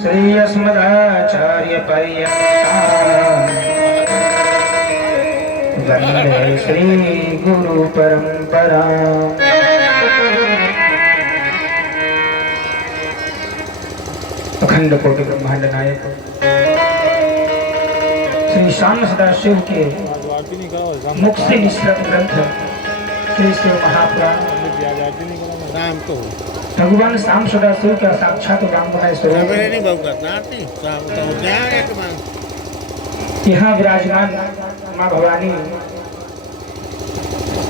श्री अस्मदाचार्य पर्यंता वंदे श्री गुरु परंपरा। अखंड कोटि ब्रह्मांड नायक श्री श्याम सदाशिव के मुख से निश्चित ग्रंथ श्री शिव महापुराण भगवान श्याम सदाशिव का साक्षात वांगमय स्वरूप यहाँ विराजमान माँ भवानी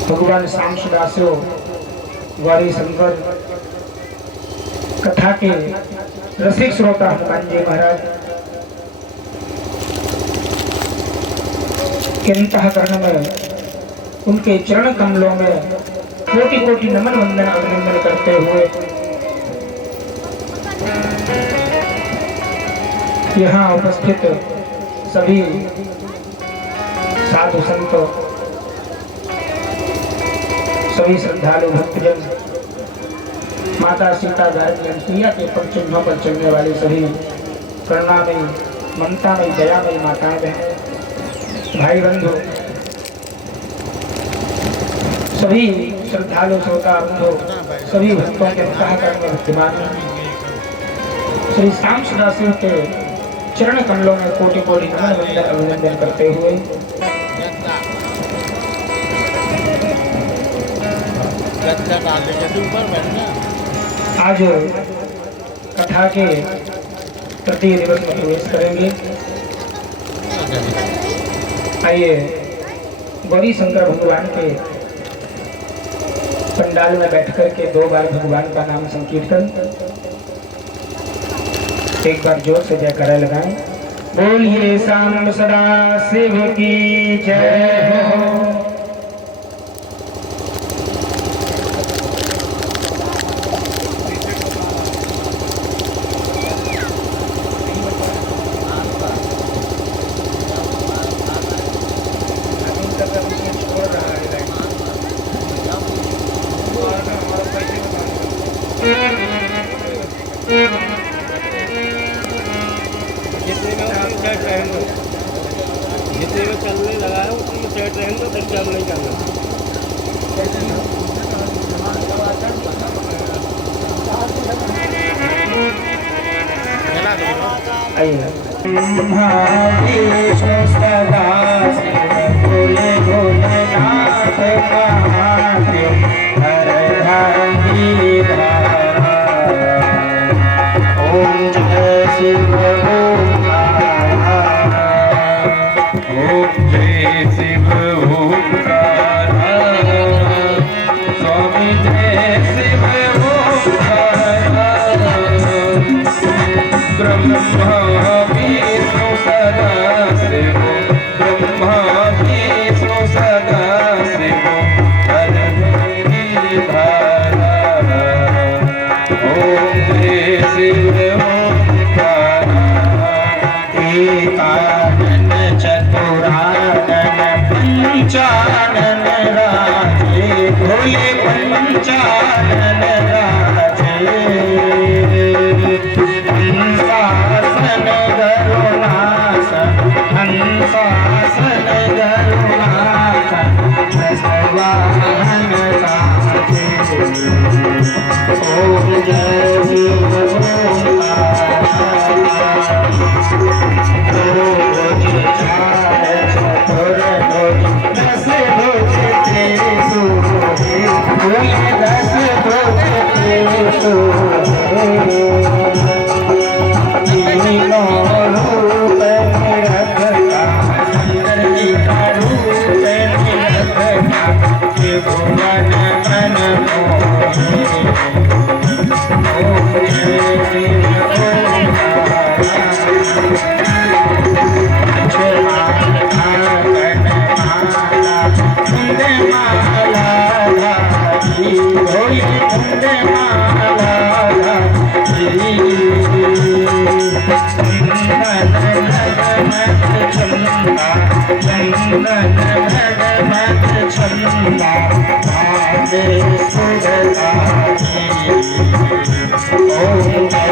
भगवान श्याम सदाशिव गौरी शंकर कथा के रसिक श्रोता हनुमान जी महाराज के अंतःकरण में उनके चरण कमलों में कोटि कोटि नमन वंदन अभिनंदन करते हुए यहाँ उपस्थित सभी साधु संतों, सभी श्रद्धालु भक्तजन, माता सीता गायत्री सिया के चिन्हों पर चलने वाली सभी करुणामयी, ममतामयी, दयामयी माताएं बहन, भाई बंधु, सभी श्रद्धालु श्रोता बंधु, सभी भक्तों के अंतःकरण में विद्यमान श्री श्याम सदाशिव के चरण कमलों में कोटि कोटि नमन वंदन अभिनंदन करते हुए आज कथा के तृतीय दिवस में प्रवेश करेंगे। आइए गौरी शंकर भगवान के पंडाल में बैठकर के 2 बार भगवान का नाम संकीर्तन, एक बार जोर से जयकारा लगाएं। बोलिए श्याम सदाशिव की जय हो। जितने में चलने लगा है उतने सेट रहेंगे, डिस्टर्ब नहीं करना। पंचानन राजे, भोले पंचानन राजे, हंसासन गरुणासन, हंसासन गरुणासन, रसवाहन साजे। ओम जय शिव Oh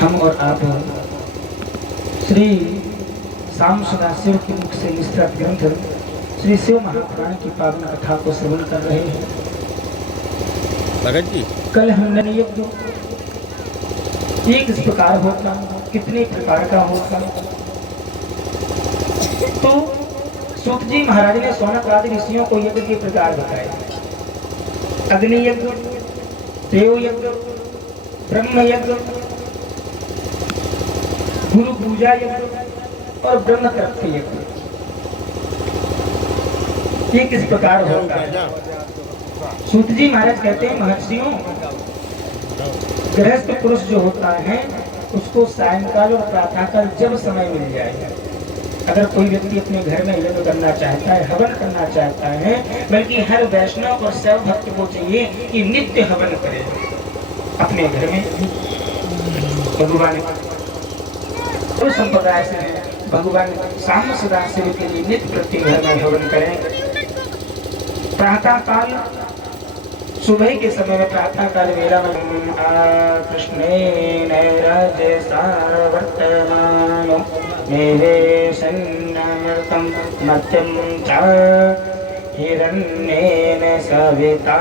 हम और आप श्री श्याम सुधा शिव के मुख से निस्तृत ग्रंथ श्री शिव महापुराण की पावन कथा को श्रवण कर रहे हैं। भगत जी कल हमने यज्ञ किस प्रकार होगा, कितने प्रकार का होगा, तो सूत जी महाराज ने सोनक आदि ऋषियों को यज्ञ के प्रकार बताए। अग्नि यज्ञ, देव यज्ञ, ब्रह्म यज्ञ, गुरु पूजा यज्ञ और ब्रह्म तर्क यज्ञ। ये किस प्रकार होता है? सूत जी महाराज कहते हैं, महर्षियों, गृहस्थ पुरुष जो होता है उसको सायंकाल और प्रातःकाल जब समय मिल जाए, अगर कोई व्यक्ति अपने घर में यज्ञ करना चाहता है, हवन करना चाहता है, बल्कि हर वैष्णव और शैव भक्त को चाहिए कि नित्य हवन करे अपने घर में। भगवान उस संप्रदाय से भगवान श्याम सुधा शिव के लिए नित्य प्रति घर में हवन करें। प्रातः काल सुबह के समय में प्रातः काल वेला में कृष्णेन राजसा वर्तमानो मेरे सन्नमृतं मत्यं च हिरण्येन सविता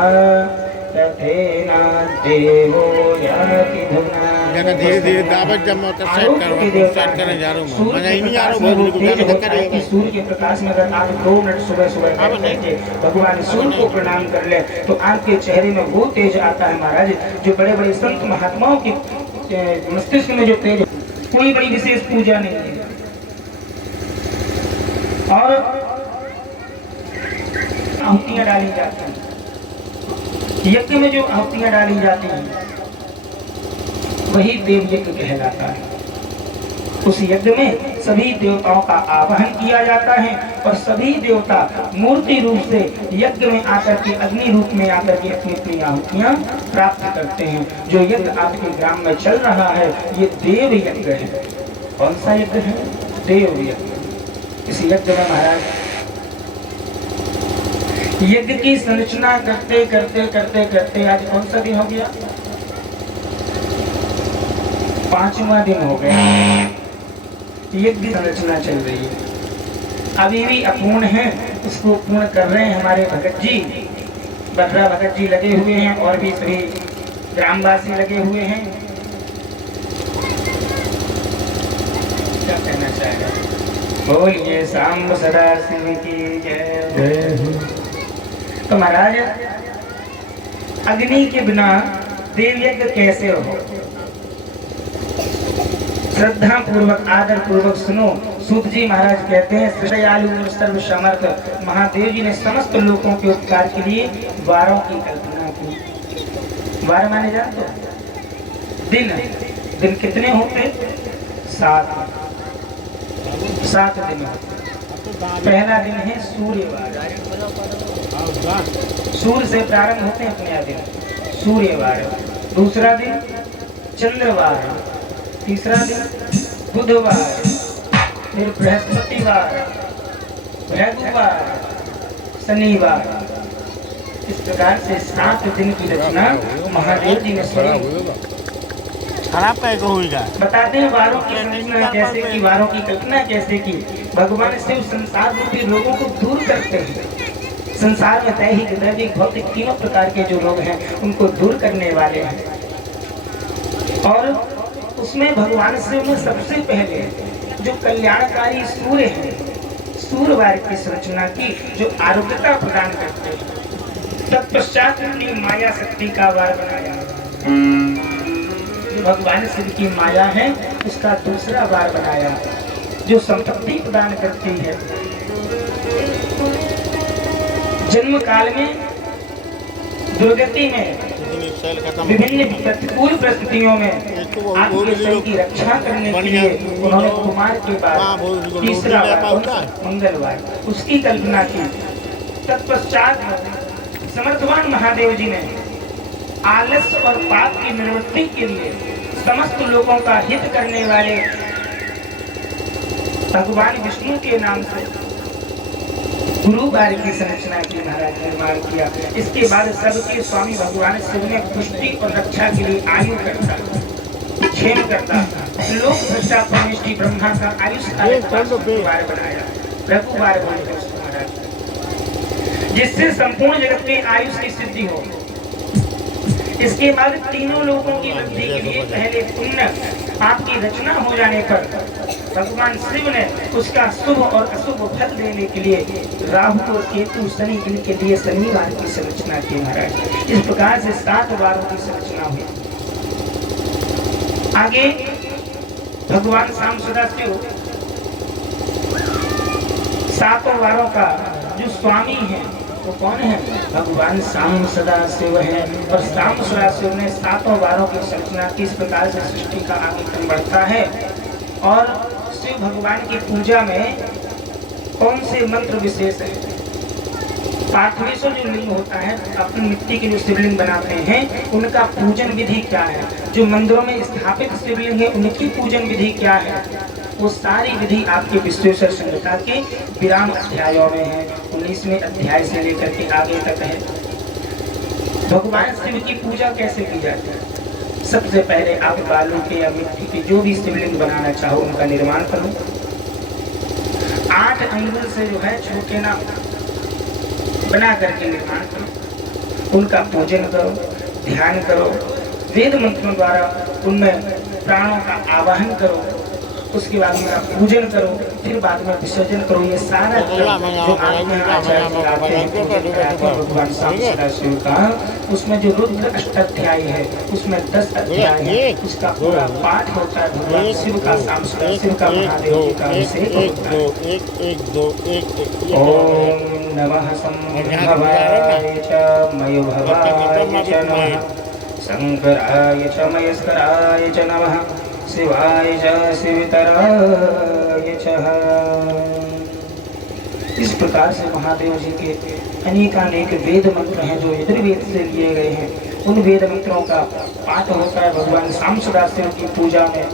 तथेना देवो याति धुना। धीरे धीरे दावत जब मैं सेट करने जा रहा हूँ, मजा ही नहीं आ रहा हूँ। सूर्य के प्रकाश में अगर आप 2 मिनट सुबह सुबह भगवान सूर्य को प्रणाम कर ले तो आपके चेहरे में वो तेज आता है महाराज, जो बड़े बड़े संत महात्माओं के मस्तिष्क में जो तेज, कोई बड़ी विशेष पूजा नहीं है। और आहुतियां डाली जाती हैं, यज्ञ में जो आहुतियां डाली जाती हैं वही देव यज्ञ कहलाता है। उस यज्ञ में सभी देवताओं का आवाहन किया जाता है और सभी देवता मूर्ति रूप से यज्ञ में आकर के अग्नि रूप में आकर के अपनी अपनी आहुतियां प्राप्त करते हैं। जो यज्ञ आपके ग्राम में चल रहा है ये देव यज्ञ है। कौन सा यज्ञ है? देव यज्ञ। इस यज्ञ में महाराज यज्ञ की संरचना करते करते करते करते आज कौन सा दिन हो गया? 5वां दिन हो गया। यज्ञ संरचना चल रही है, अभी भी अपूर्ण है, उसको पूर्ण कर रहे हैं हमारे भगत जी। बर्रा भगत जी लगे हुए हैं और भी सभी ग्रामवासी लगे हुए हैं। क्या कहना चाहेगा? बोलिए सांब सदा शिव की जय। तो महाराज अग्नि के बिना देव यज्ञ कैसे हो? श्रद्धा पूर्वक आदर पूर्वक सुनो। सूत जी महाराज कहते हैं दयालु सर्व समर्थ महादेव जी ने समस्त लोगों के उपकार के लिए वारों की कल्पना की। वार माने जानते हो? दिन। दिन कितने होते? 7 दिन होते। पहला दिन है सूर्यवार। सूर्य से प्रारंभ होते हैं अपने दिन, सूर्यवार। दूसरा दिन चंद्रवार। तीसरा दिन बुधवार, फिर बृहस्पतिवार, रविवार, शनिवार। इस प्रकार से 7 दिन की रचना महादेव जी ने बताते हैं। वारों की रचना जैसे कि वारों की कल्पना कैसे की? भगवान शिव संसार रूपी रोगों को दूर करते हैं। संसार में दैहिक दैविक भौतिक तीनों प्रकार के जो रोग हैं उनको दूर करने वाले हैं। और उसमें भगवान शिव ने सबसे पहले जो कल्याणकारी सूर्य है, सूर्यवार की संरचना की जो आरोग्यता प्रदान करते हैं। तत्पश्चात उनकी माया शक्ति का वार बनाया। जो भगवान शिव की माया है उसका दूसरा वार बनाया जो संपत्ति प्रदान करती है। जन्म काल में दुर्गति में विभिन्न प्रतिकूल परिस्थितियों में आपके शरीर की रक्षा करने के लिए उन्होंने कुमार के बाद तीसरा मंगलवार उसकी कल्पना की। तत्पश्चात समर्थवान महादेव जी ने आलस्य और पाप की निवृत्ति के लिए समस्त लोगों का हित करने वाले भगवान विष्णु के नाम से गुरुवार की संरचना की महाराज निर्माण किया। इसके बाद सबके स्वामी भगवान शिव ने पुष्टि और रक्षा के लिए आयु करता क्षेम करता लोक सृष्टा परमेष्टि ब्रह्मा का आयुष वार बनाया। रघुवार बोलते उसको महाराज, जिससे संपूर्ण जगत में आयुष की सिद्धि हो। इसके बाद तीनों लोगों की वृद्धि के लिए पहले पुण्य आपकी रचना हो जाने पर भगवान शिव ने उसका शुभ और अशुभ फल देने के लिए राहु और केतु शनि इनके लिए शनिवार की संरचना की महाराज। इस प्रकार से 7 वारों की संरचना हुई। आगे भगवान शाम सदाशिव 7 वारों का जो स्वामी है वो कौन है? भगवान शाम सदाशिव है। और शाम सदाशिव ने 7 वारों की संरचना किस प्रकार से सृष्टि का आगे क्रम बढ़ता है। और शिव भगवान की पूजा में कौन से मंत्र विशेष है? पार्थवेश्वर जो लिंग होता है अपनी मिट्टी के जो शिवलिंग बनाते हैं उनका पूजन विधि क्या है? जो मंदिरों में स्थापित शिवलिंग है उनकी पूजन विधि क्या है? वो सारी विधि आपके विश्वेश्वर संहिता के विराम अध्यायों में है। 19वें अध्याय से लेकर के आगे तक है। भगवान शिव की पूजा कैसे की जाती है? सबसे पहले आप बालू के या मिट्टी के जो भी शिवलिंग बनाना चाहो उनका निर्माण करो। 8 अंगुल से जो है छोटे ना बना करके निर्माण करो। उनका पूजन करो, ध्यान करो, वेद मंत्रों द्वारा उनमें प्राणों का आवाहन करो। उसके बाद उनका पूजन करो, फिर बाद में विसर्जन करो। ये सारा भगवान शाम सदाशिव का उसमें जो रुद्र अष्टाध्यायी है उसमें 10 अध्याय है। उसका पूरा पाठ होता है भगवान शिव का शाम सदाशिव का महादेव जी का अभिषेक होता है। ओम नमः संभवाय च मयोभवाय च नमः शंकराय च मयस्कराय च नमः शिवाय च शिवतराय च। इस प्रकार से महादेव जी के अनेकानेक वेद मंत्र हैं जो यजुर्वेद से लिए गए हैं। उन वेद मंत्रों का पाठ होता है भगवान शाम सदाशिव की पूजा में।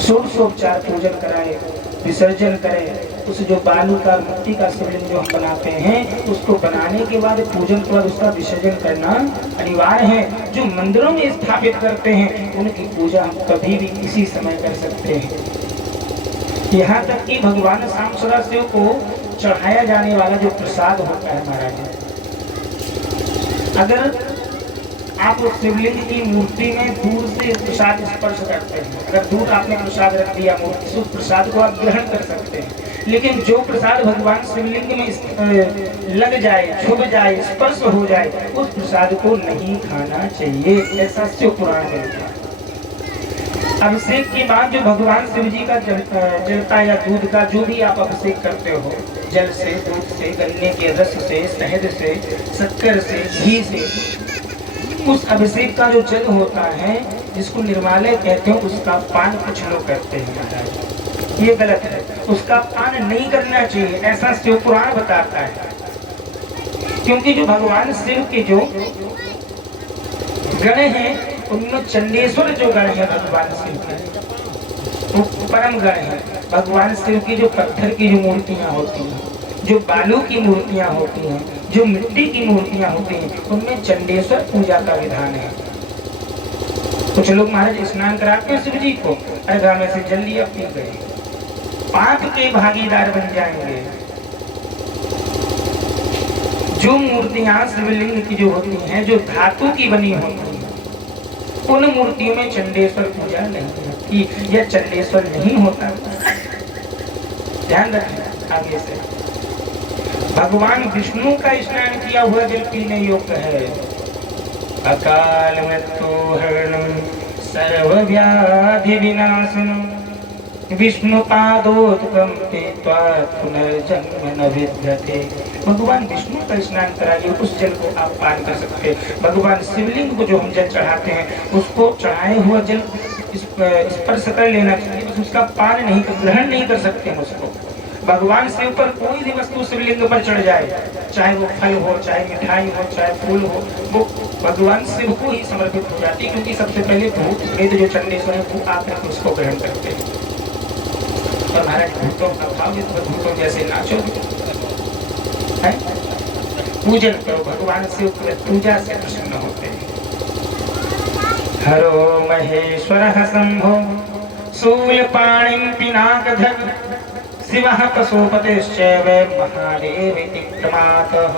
षोडशोपचार पूजन कराए, विसर्जन करें। उस जो बालू का मिट्टी का शिवलिंग जो हम बनाते हैं उसको बनाने के बाद पूजन के बाद उसका विसर्जन करना अनिवार्य है। जो मंदिरों में स्थापित करते हैं उनकी पूजा हम कभी भी किसी समय कर सकते हैं। यहाँ तक कि भगवान शाम सदाशिव को चढ़ाया जाने वाला जो प्रसाद होता है महाराज, अगर आप उस शिवलिंग की मूर्ति में दूर से प्रसाद स्पर्श करते हैं, अगर दूर आपने प्रसाद रख दिया मूर्ति से, उस प्रसाद को आप ग्रहण कर सकते हैं। लेकिन जो प्रसाद भगवान शिवलिंग में लग जाए, छुप जाए, स्पर्श हो जाए, उस प्रसाद को नहीं खाना चाहिए, ऐसा शिव पुराण में लिखा है। अभिषेक के बाद जो भगवान शिव जी का जलता या दूध का जो भी आप अभिषेक करते हो, जल से, दूध से, गन्ने के रस से, शहद से, शक्कर से, घी से, उस अभिषेक का जो जल होता है जिसको निर्मालय कहते हैं, उसका पान कुछ लोग करते हैं महाराज, ये गलत है। उसका पान नहीं करना चाहिए, ऐसा शिव पुराण बताता है। क्योंकि जो भगवान शिव के जो गण हैं उनमें चंडेश्वर जो गण है भगवान शिव के, वो परम गण है। भगवान शिव की जो पत्थर की जो मूर्तियां होती हैं, जो बालू की मूर्तियां होती हैं, जो मिट्टी की मूर्तियां होती हैं, उनमें चंडेश्वर पूजा का विधान है। कुछ लोग महाराज स्नान कराते हैं शिव जी को, अर्घा में से जल लिया, पी गए, पाप के भागीदार बन जाएंगे। जो मूर्तियां शिवलिंग की जो होती हैं, जो धातु की बनी होती हैं, उन मूर्तियों में चंडेश्वर पूजा नहीं होती या चंडेश्वर नहीं होता। ध्यान रखें आगे से। भगवान विष्णु का स्नान किया हुआ जल पीने योग्य है। अकाल मृत्यु हरणम सर्व व्याधि विनाशनम विष्णु पादोदकम पीत्वा पुनर्जन्म न विद्यते। भगवान विष्णु का स्नान कराइए, उस जल को आप पान कर सकते हैं। भगवान शिवलिंग को जो हम जल चढ़ाते हैं उसको चढ़ाए हुआ जल स्पर्श कर लेना चाहिए, उसका पान नहीं, ग्रहण नहीं कर सकते हैं उसको। भगवान शिव पर कोई भी वस्तु शिवलिंग पर चढ़ जाए, चाहे वो फल हो, चाहे मिठाई हो, चाहे फूल हो, वो भगवान शिव को ही समर्पित हो जाती है। क्योंकि सबसे पहले भूत प्रेत जो चंडेश्वर है वो आकर उसको ग्रहण करते हैं। और महाराज भूतों का भाव इस भूतों जैसे नाचो है, पूजन करो, भगवान शिव पूजा से प्रसन्न होते हैं। हरो महेश्वर शंभो शूलपाणिं पिनाकधर शिवः पशुपतिश्चैव महादेव इति प्रमातः।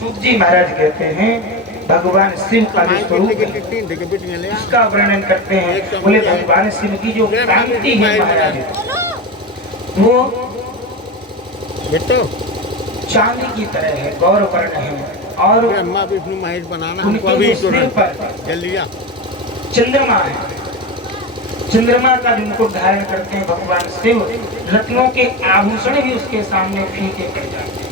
सूत जी महाराज कहते हैं भगवान शिव का जो स्वरूप है उसका वर्णन करते हैं। बोले भगवान शिव की जो कांति है महाराज, वो चांदी की तरह है, गौर वर्ण है। और विष्णु महेश बनाना उनके सिर पर चंद्रमा है, चंद्रमा का मुकुट धारण करते हैं भगवान शिव। रत्नों के आभूषण भी उसके सामने फीके पड़ जाते हैं।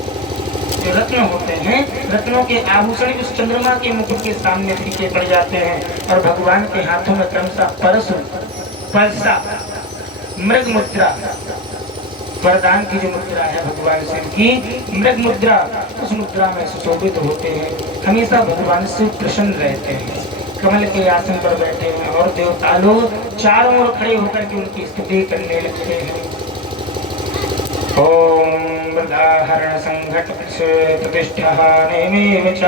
जो रत्न होते हैं, रत्नों के आभूषण भी उस चंद्रमा के मुकुट के सामने फीके पड़ जाते हैं। और भगवान के हाथों में क्रमशः परशु, परसा, मृग मुद्रा, वरदान की जो मुद्रा है भगवान शिव की मृग मुद्रा, उस मुद्रा में सुशोभित होते हैं। हमेशा भगवान शिव प्रसन्न रहते हैं, कमल के आसन पर बैठे हैं और देवता लोग चारों ओर खड़े होकर के उनकी स्तुति करने लगते हैं। ओम वृदाहरण संघट प्रतिष्ठानेमेव च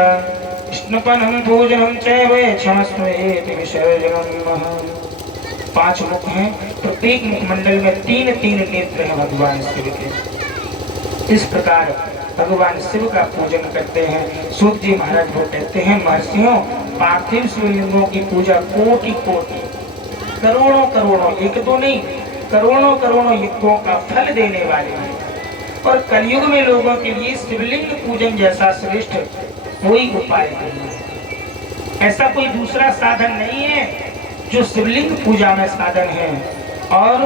विष्णुपनं पूजनं चैव क्षमस्वेति विसर्जनम्। 5 मुख हैं, प्रत्येक मुखमंडल में 3-3 नेत्र हैं भगवान शिव के। इस प्रकार भगवान शिव का पूजन करते हैं। सूत जी महाराज वो कहते हैं महर्षियों, पार्थिव शिवलिंगों की पूजा कोटि कोटि, करोड़ों करोड़ों, एक तो नहीं करोड़ों करोड़ों यज्ञों का फल देने वाले हैं। और कलयुग में लोगों के लिए शिवलिंग पूजन जैसा श्रेष्ठ कोई उपाय नहीं है। ऐसा कोई दूसरा साधन नहीं है जो शिवलिंग पूजा में साधन है। और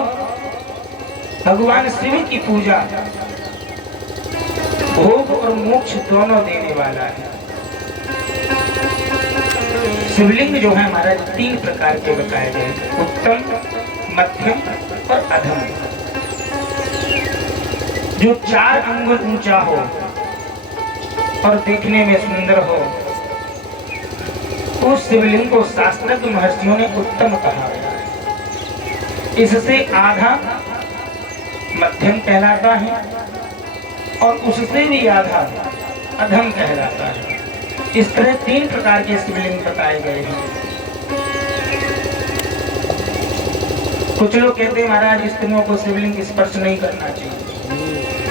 भगवान शिव की पूजा भोग और मोक्ष दोनों देने वाला है। शिवलिंग जो है महाराज 3 प्रकार के बताए गए, उत्तम, मध्यम और अधम। जो 4 अंगुल ऊंचा हो और देखने में सुंदर हो, उस शिवलिंग को शास्त्रज्ञ महर्षियों ने उत्तम कहा। इससे आधा मध्यम कहलाता है और उससे भी आधा अधम कहलाता है। इस तरह 3 प्रकार के शिवलिंग बताए गए हैं। कुछ लोग कहते हैं महाराज स्त्रियों को शिवलिंग स्पर्श नहीं करना चाहिए,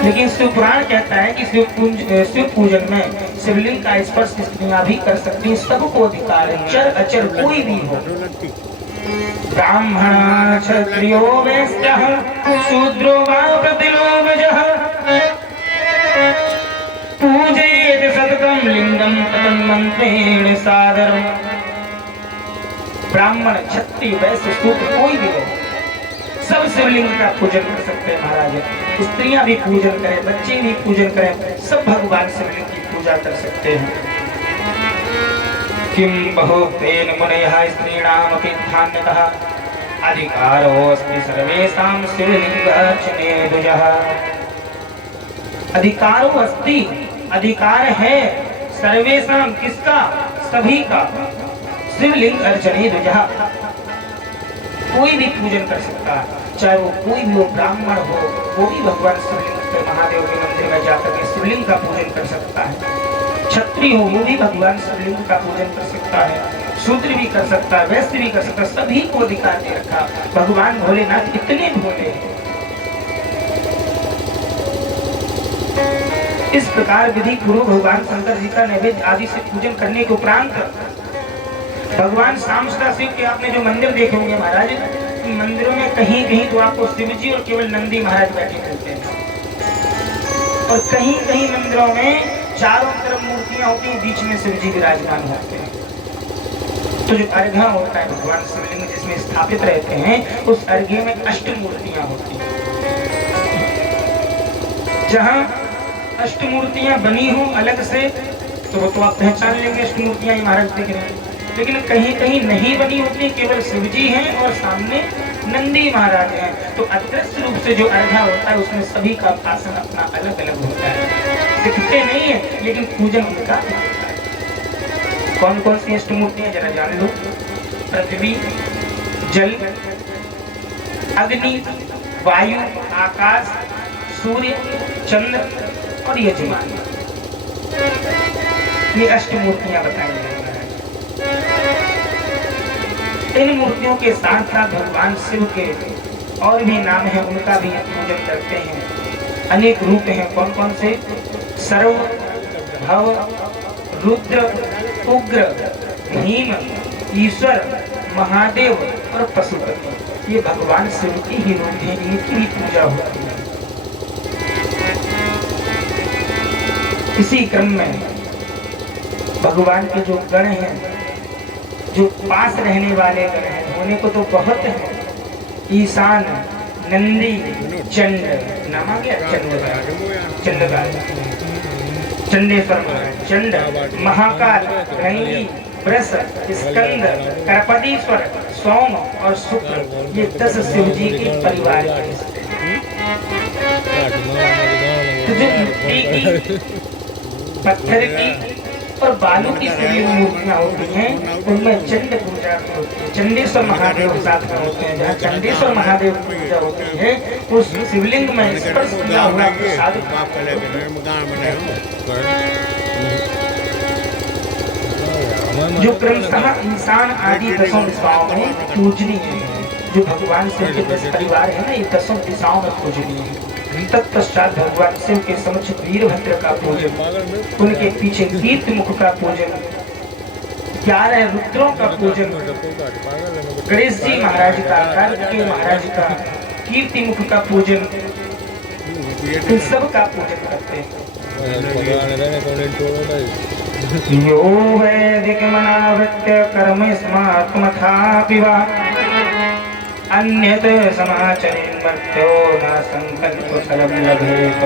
लेकिन शिव पुराण कहता है कि शिव पूजन में शिवलिंग का स्पर्श स्त्रियां भी कर सकती हैं, सबको अधिकार है, चर अचर कोई भी हो। ब्राह्मण क्षत्रियो वैश्यः शूद्रो वा प्रतिलोमजः पूजयेत सततं लिंगं तन्मन्त्रेण सादरम्। ब्राह्मण क्षत्रिय वैश्य शूद्र कोई भी हो, सब शिवलिंग का पूजन कर सकते हैं महाराज। स्त्रियां भी पूजन करें, बच्चे भी पूजन करें, सब भगवान शिवलिंग की पूजा कर सकते हैं। किम बहुतेन मुनयः स्त्रीणामपि ध्यानतः अधिकारोऽस्ति सर्वेषां शिवलिंगार्चने द्विजः। अधिकारो अस्ति, अधिकार है सर्वेषां, किसका? सभी का। शिवलिंग अर्चने द्विजः, कोई भी पूजन कर सकता है, चाहे वो कोई भी हो, ब्राह्मण हो, वो भी भगवान शिवलिंग के महादेव के मंदिर में जाकर के शिवलिंग का पूजन कर सकता है। क्षत्रिय हो, वो भी भगवान शिवलिंग का पूजन कर सकता है, शूद्र भी कर सकता है, वैश्य भी कर सकता है, सभी को अधिकार दे रखा। भगवान भोलेनाथ इतने भोले हैं। इस प्रकार विधि गुरु भगवान शंकर जी का नैवेद्य आदि से पूजन करने के उपरांत भगवान शाम सदा शिव के आपने जो मंदिर देखे होंगे महाराज, मंदिरों में कहीं कहीं तो आपको शिव जी और केवल नंदी महाराज बैठे मिलते हैं, और कहीं कहीं मंदिरों में चारों तरफ मूर्तियां होती हैं, बीच में शिव जी विराजमान होते हैं। तो जो अर्घ्य होता है भगवान शिवलिंग जिसमें स्थापित रहते हैं, उस अर्घ्य में 8 मूर्तियां होती हैं। जहाँ 8 मूर्तियां बनी हो अलग से, तो वो तो आप पहचान लेंगे 8 मूर्तियां महाराज दिख रहे हैं। लेकिन कहीं कहीं नहीं बनी होती, केवल शिव जी हैं और सामने नंदी महाराज हैं। तो अदृश्य रूप से जो अर्घ्य होता है उसमें सभी का आसन अपना अलग अलग होता है, दिखते नहीं है लेकिन पूजन उनका होता है। कौन कौन सी 8 मूर्तियां जरा जान लो। पृथ्वी, जल, अग्नि, वायु, आकाश, सूर्य, चंद्र और यजमान, ये 8 मूर्तियां बताई गई। इन मूर्तियों के साथ साथ भगवान शिव के और भी नाम है, उनका भी पूजन करते हैं। अनेक रूप हैं, कौन कौन से? सर्व, भव, रुद्र, उग्र, भीम, ईश्वर, महादेव और पशुपति, ये भगवान शिव के ही रूप हैं, इनकी भी पूजा होती है। इसी क्रम में भगवान के जो गण हैं, जो पास रहने वाले गण हैं, होने को तो बहुत है। ईशान, नंदी, चंड, नाम आ गया, चंडगाल, चंडेश्वर, चंड, महाकाल, रंगी, वृष, स्कंद, करपदीश्वर, सोम और शुक्र, ये 10 शिव जी के परिवार के हिस्से हैं। तो जो मिट्टी की, पत्थर की और बालू की शिवलिंग मूर्तियां होती हैं, उनमें चंड पूजा होती है, चंडेश्वर महादेव साथ में होते हैं। जहाँ चंडेश्वर महादेव की पूजा होती है, उस शिवलिंग में स्पर्श किया हुआ प्रसाद जो क्रमशः इंसान आदि 10 दिशाओं में पूजनीय है। जो भगवान शिव के 10 परिवार है ना, ये 10 दिशाओं में पूजनीय है। तत्पश्चात भगवान शिव के समक्ष वीरभद्र का पूजन, उनके पीछे कीर्ति मुख का पूजन, 11 रुद्रों का पूजन, गणेश जी महाराज का, कार्तिकेय महाराज का, कीर्ति मुख का पूजन, इन सब का पूजन करते हैं। यो वैदिक मनावृत्य कर्म स्मात्मथापि वा अन्यत समाचरेन् मर्त्यो न संकल्प फलं लभेत।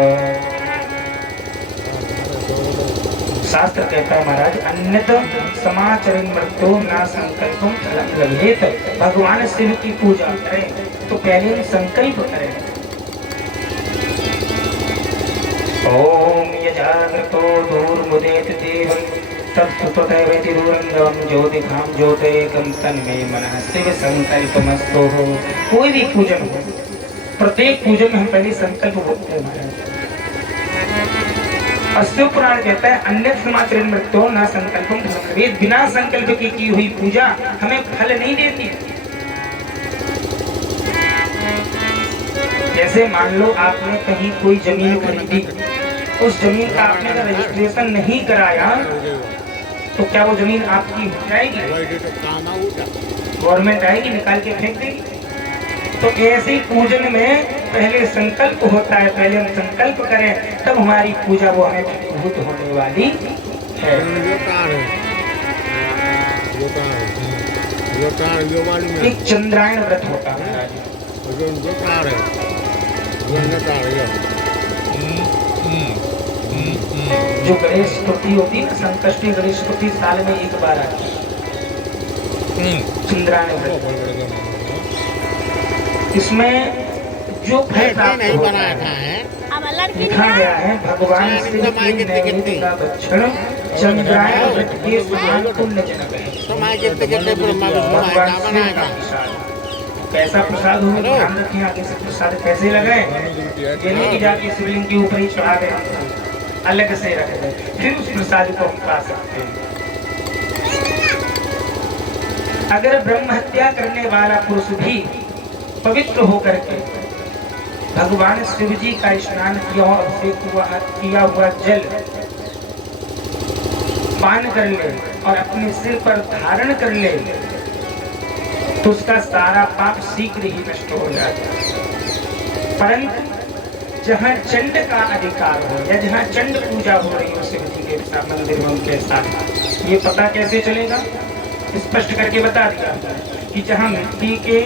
शास्त्र कहता है महाराज, अन्यत समाचरण मृत्यु ना संकल्पम फलम लभेत। भगवान शिव की पूजा करें तो पहले हम संकल्प करें। ओम यजाग्रतो दूरमुदेत देवं तत्सुतदैवेति दूरंगम ज्योतिघाम ज्योतिरेकं तन्मे मनः शिव संकल्पमस्तु। कोई भी पूजन हो, प्रत्येक पूजन में हम पहले संकल्प बोलते हैं महाराज। शिव पुराण कहता है अन्य समाचरण मृत्यु न संकल्पम फलम लभेत। बिना संकल्प की हुई पूजा हमें फल नहीं देती। जैसे मान लो आपने कहीं कोई जमीन खरीदी, उस जमीन का आपने अगर रजिस्ट्रेशन नहीं कराया तो क्या वो जमीन आपकी हो जाएगी? गवर्नमेंट आएगी निकाल के फेंक देगी। तो ऐसे ही पूजन में पहले संकल्प होता है, पहले हम संकल्प करें तब हमारी पूजा वो हमें फलीभूत होने वाली है। एक चंद्रायण व्रत होता है जो गणेश चतुर्थी होती है ना, संकष्टी गणेश चतुर्थी साल में एक बार आती है चंद्रायण व्रत। इसमें जो फल प्राप्त होता है लिखा गया है, भगवान शिव के नैवेद्य का भक्षण चंद्रायण व्रत के समान पुण्यजनक है। भगवान शिव का प्रसाद कैसा प्रसाद हो, ध्यान रखिए आगे से प्रसाद कैसे लगाए। जैसे कि जाके शिवलिंग के ऊपर ही चढ़ा दे, अलग से रख दे, फिर उस प्रसाद को हम पा सकते हैं। अगर ब्रह्म हत्या करने वाला पुरुष भी पवित्र होकर के भगवान शिव जी का स्नान किया और अभिषेक किया हुआ जल पान कर ले और अपने सिर पर धारण कर ले तो उसका सारा पाप शीघ्र ही नष्ट हो जाता है। परंतु जहाँ चंड का अधिकार हो या जहाँ चंड पूजा हो रही हो शिव जी के साथ मंदिर में उनके साथ, ये पता कैसे चलेगा? स्पष्ट करके बता दिया कि जहाँ मिट्टी के,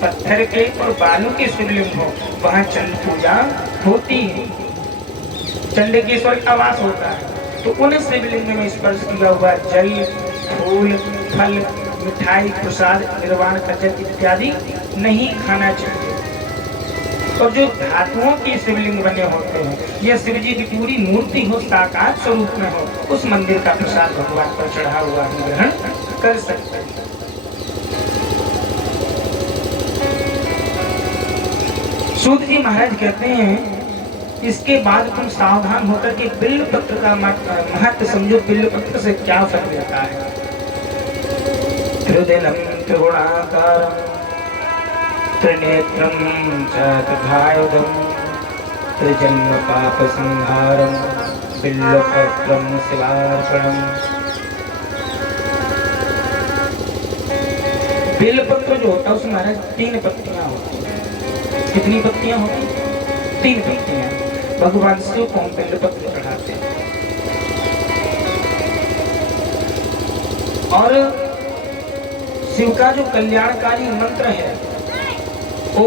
पत्थर के और बालू के शिवलिंग हो वहाँ चंड पूजा होती है, चंड के स्वर्ग का वास होता है। तो उन शिवलिंग में स्पर्श किया हुआ जल, फूल, फल, मिठाई, प्रसाद, निर्वाण का जल इत्यादि नहीं खाना चाहिए। और जो धातुओं के शिवलिंग बने होते हैं या शिव जी की पूरी मूर्ति हो, साकार स्वरूप में हो, उस मंदिर का प्रसाद भगवान पर चढ़ा हुआ हम ग्रहण कर सकते हैं। सूत जी महाराज कहते हैं इसके बाद तुम सावधान होकर के बिल्व पत्र का महत्व समझो। बिल्व पत्र से क्या फल मिलता है? त्रिदिनम त्रिगुणाकारम त्रिनेत्रम च तथायुधम त्रिजन्म पाप संहारम बिल्व पत्रम शिवार्पणम। बिल्व पत्र जो होता है उसमें महाराज 3 पत्तियां होती हैं। कितनी पत्तियां होती? 3 पत्तियां। भगवान शिव को हम बिल्व पत्र चढ़ाते हैं। और शिव का जो कल्याणकारी मंत्र है वो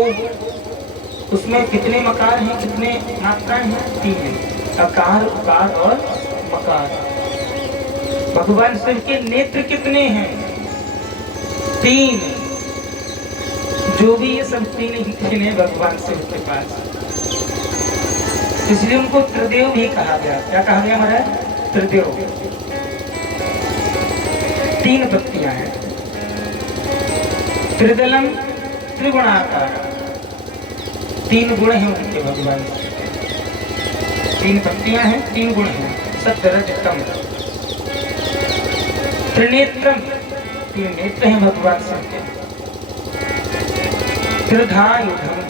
उसमें कितने मकार हैं, कितने मात्राएं हैं? 3 अकार, उकार और मकार। भगवान शिव के नेत्र कितने हैं? 3। जो भी ये सब 3 ही भगवान शिव के पास, इसलिए उनको त्रिदेव भी कहा गया। क्या कहा गया महाराज? त्रिदेव। 3 पत्तियां हैं। त्रिदलम त्रिगुणाकार, 3 गुण हैं उनके भगवान। 3 पत्तियां हैं, 3 गुण हैं, सत्य रज तम। त्रिनेत्रम, 3 नेत्र हैं भगवान शिव के। त्रिधायुधम,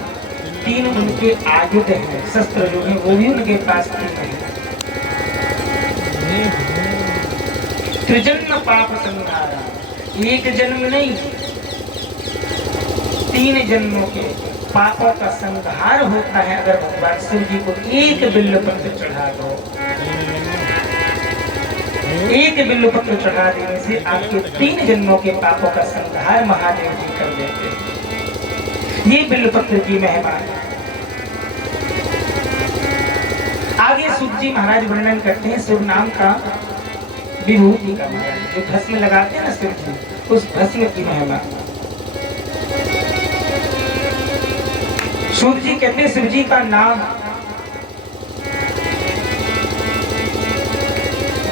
3 उनके आयुध हैं, शस्त्र जो हैं वो भी उनके पास 3 हैं। त्रिजन्म पाप संहारा, 1 जन्म नहीं 3 जन्मों के पापों का संहार होता है अगर भगवान शिव जी को 1 बिल्व पत्र चढ़ा दो। 1 बिल्व पत्र चढ़ा देने से आपके 3 जन्मों के पापों का संहार महादेव जी कर देते हैं। ये बिल्व पत्र की महिमा है। आगे सूत जी महाराज वर्णन करते हैं शिव नाम का विभूति का माला, जो भस्म लगाते हैं ना शिव जी, उस भस्म की महिमा। शिव जी कहते शिव जी का नाम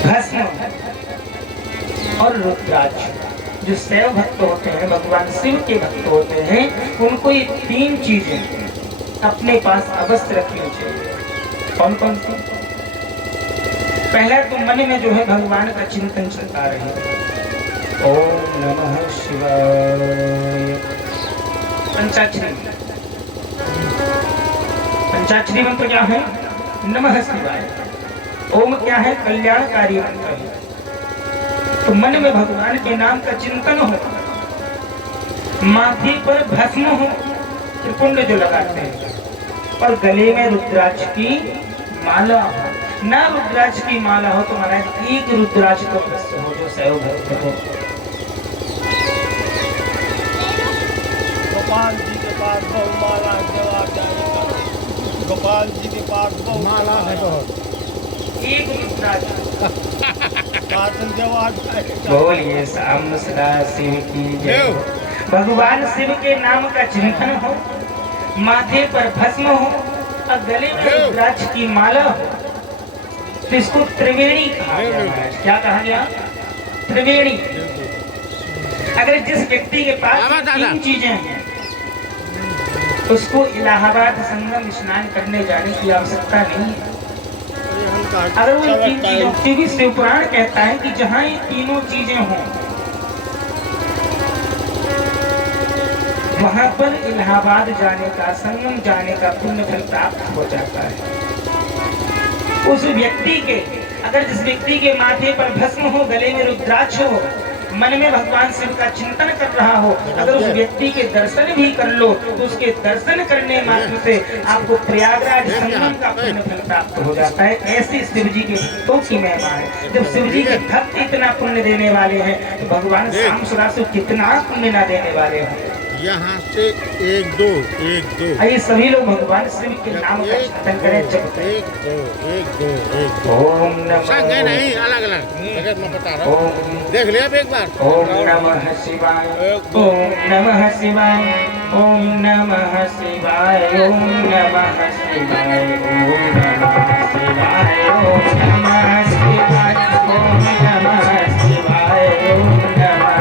भस्म और रुद्राक्ष। जो शैव भक्त होते हैं, भगवान शिव के भक्त होते हैं, उनको ये तीन चीजें अपने पास अवश्य रखनी चाहिए। कौन कौन सी? पहला तो मन में जो है भगवान का चिंतन चलता रहे। ओम नमः शिवाय। पंचाक्षरी, पंचाक्षरी मंत्र क्या है? नमः शिवाय। ओम क्या है? कल्याणकारी मंत्र है। तो मन में भगवान के नाम का चिंतन हो, माथे पर भस्म हो, त्रिपुंड जो लगाते हैं, और गले में रुद्राक्ष की माला हो। ना रुद्राक्ष की माला हो तो महाराज एक रुद्राक्ष तो भस्म हो, जो शैव भक्त हो। गोपाल जी के पास बहु माला जवाब जाएगा। गोपाल जी के पास बहु माला है बहुत। एक रुद्राक्ष जवाब जाएगा। बोलिए साम सदा शिव की जय। भगवान शिव के नाम का चिंतन हो, माथे पर भस्म हो और गले में रुद्राक्ष की माला हो, तो इसको त्रिवेणी कहा गया है। क्या कहा गया? त्रिवेणी। अगर जिस व्यक्ति के पास तीन चीजें हैं, उसको इलाहाबाद संगम स्नान करने जाने की आवश्यकता नहीं है। अगर वो इन तीन चीजों, क्योंकि शिव पुराण कहता है कि जहां ये तीनों चीजें हों, वहां पर इलाहाबाद जाने का, संगम जाने का पुण्य फल प्राप्त हो जाता है। उस व्यक्ति के, अगर जिस व्यक्ति के माथे पर भस्म हो, गले में रुद्राक्ष हो, मन में भगवान शिव का चिंतन कर रहा हो, अगर उस व्यक्ति के दर्शन भी कर लो तो उसके दर्शन करने मात्र से आपको प्रयागराज संगम का पुण्य फल प्राप्त हो जाता है। ऐसी शिव जी के भक्तों की महिमा है। जब शिव जी के भक्त इतना पुण्य देने वाले हैं तो भगवान शाम सुरा से कितना पुण्य न देने वाले हैं। यहाँ से एक दो आइए सभी लोग भगवान शिव के नाम का चिंतन करें। जब एक दो ओम नमः, संग है नहीं, अलग अलग जगह मैं बता रहा हूँ, देख लिया एक बार। ओम नमः शिवाय, ओम नमः शिवाय, ओम नमः शिवाय, ओम नमः शिवाय, ओम नमः शिवाय, ओम नमः शिवाय, ओम नमः शिवाय, ओम नमः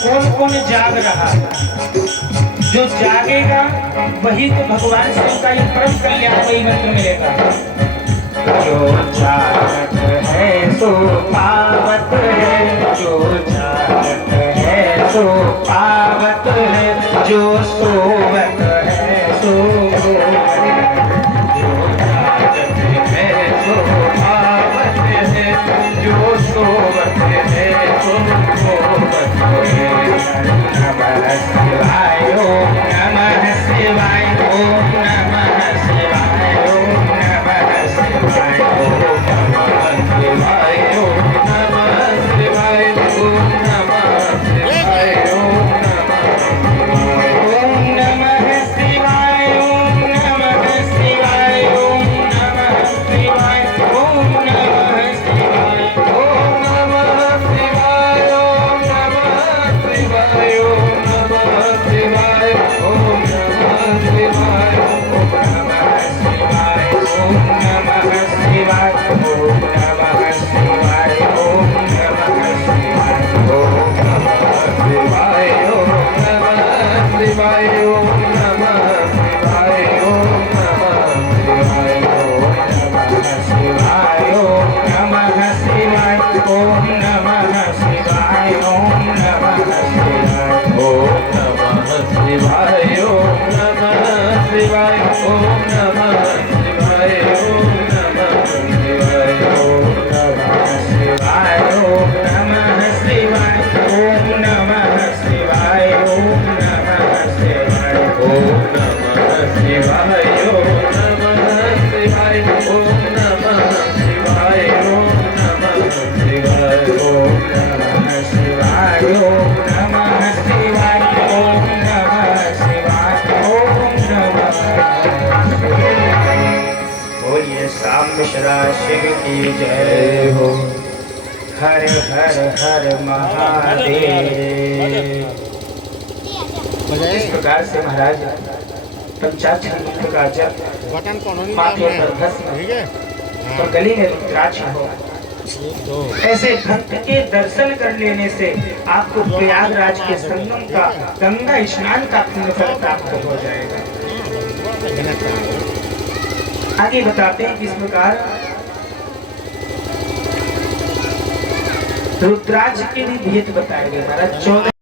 कौन कौन जाग रहा है? जो जागेगा वही को भगवान शिव का ये परम कल्याण वही मंत्र मिलेगा। जो जागत है सो पावत है, जो जागत है सो पावत है, जो सोवत है सो भोगत है। जो जागत है सो पावत है, जो सोवत है सो भोगत है। नमः शिवाय, ओम नमः शिवाय, ओम नमः शिवाय, ओम नमः शिवाय, ओम नमः शिवाय, ओम नमः शिवाय, ओम नमः शिवाय, ओम नमः सांब सदा शिव की जय हो। हर हर हर महादेव। इस प्रकार से महाराज पंचाक्षरी मंत्र का जप बटन कौन माथे पर भस्म ठीक है और गले में रुद्राक्ष हो, ऐसे भक्त के दर्शन कर लेने से आपको प्रयागराज के संगम का गंगा स्नान का पुण्य फल प्राप्त हो जाएगा। आगे बताते हैं किस प्रकार रुद्राक्ष के भी भेद बताए गए महाराज। 14